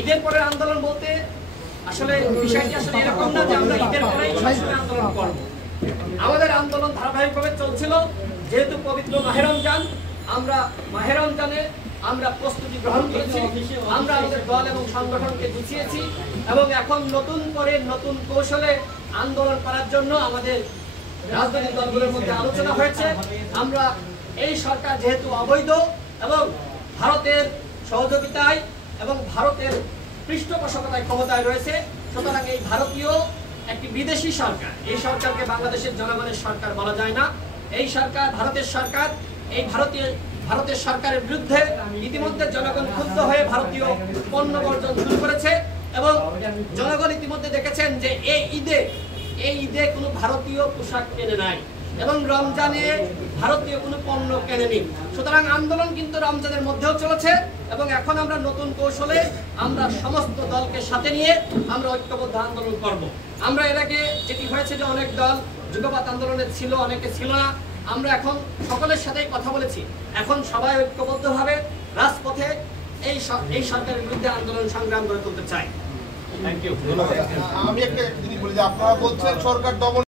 ঈদের পরের আন্দোলন বলতে আসলে বিষয়টি আসলে এরকম না যে আমরা ঈদের পরেই সবসময় আন্দোলন করব। আমাদের আন্দোলন ধারাবাহিকভাবে চলছিল। যেহেতু পবিত্র মাহে রমজান, আমরা মাহে রমজানে আমরা প্রস্তুতি গ্রহণ করেছি, আমরা আমাদের দল এবং সংগঠনকে গুছিয়েছি এবং এখন নতুন করে নতুন কৌশলে আন্দোলন করার জন্য আমাদের রাজনৈতিক দলগুলোর মধ্যে আলোচনা হয়েছে। আমরা এই সরকার যেহেতু অবৈধ এবং ভারতের সহযোগিতায় এবং ভারতের পৃষ্ঠপোষকতায় ক্ষমতায় রয়েছে, সুতরাং এই ভারতীয় একটি বিদেশি সরকার, এই সরকারকে বাংলাদেশের জনগণের সরকার বলা যায় না। এই সরকার ভারতের সরকার। এই ভারতের সরকারের বিরুদ্ধে ইতিমধ্যে জনগণ ক্ষুব্ধ হয়ে ভারতীয় পণ্য বর্জন শুরু করেছে এবং জনগণ ইতিমধ্যে দেখেছেন যে এই ঈদে কোনো ভারতীয় পোশাক কেনে নাই এবং রমজানে ভারতীয় কোনো পণ্য কেনেনি। সুতরাং আন্দোলন কিন্তু রমজানের মধ্যেও চলেছে এবং এখন আমরা নতুন কৌশলে আমরা সমস্ত দলকে সাথে নিয়ে আমরা ঐক্যবদ্ধ আন্দোলন করব। আমরা এর আগে যেটি হয়েছে যে অনেক দল যুগপৎ আন্দোলনে ছিল, অনেকে ছিল না। আমরা এখন সকলের সাথেই কথা বলেছি, এখন সবাই ঐক্যবদ্ধভাবে রাজপথে এই সরকারের বিরুদ্ধে আন্দোলন সংগ্রাম করে তুলতে চাই। আমি একটা জিনিস বলি যে আপনারা বলছেন সরকার দমন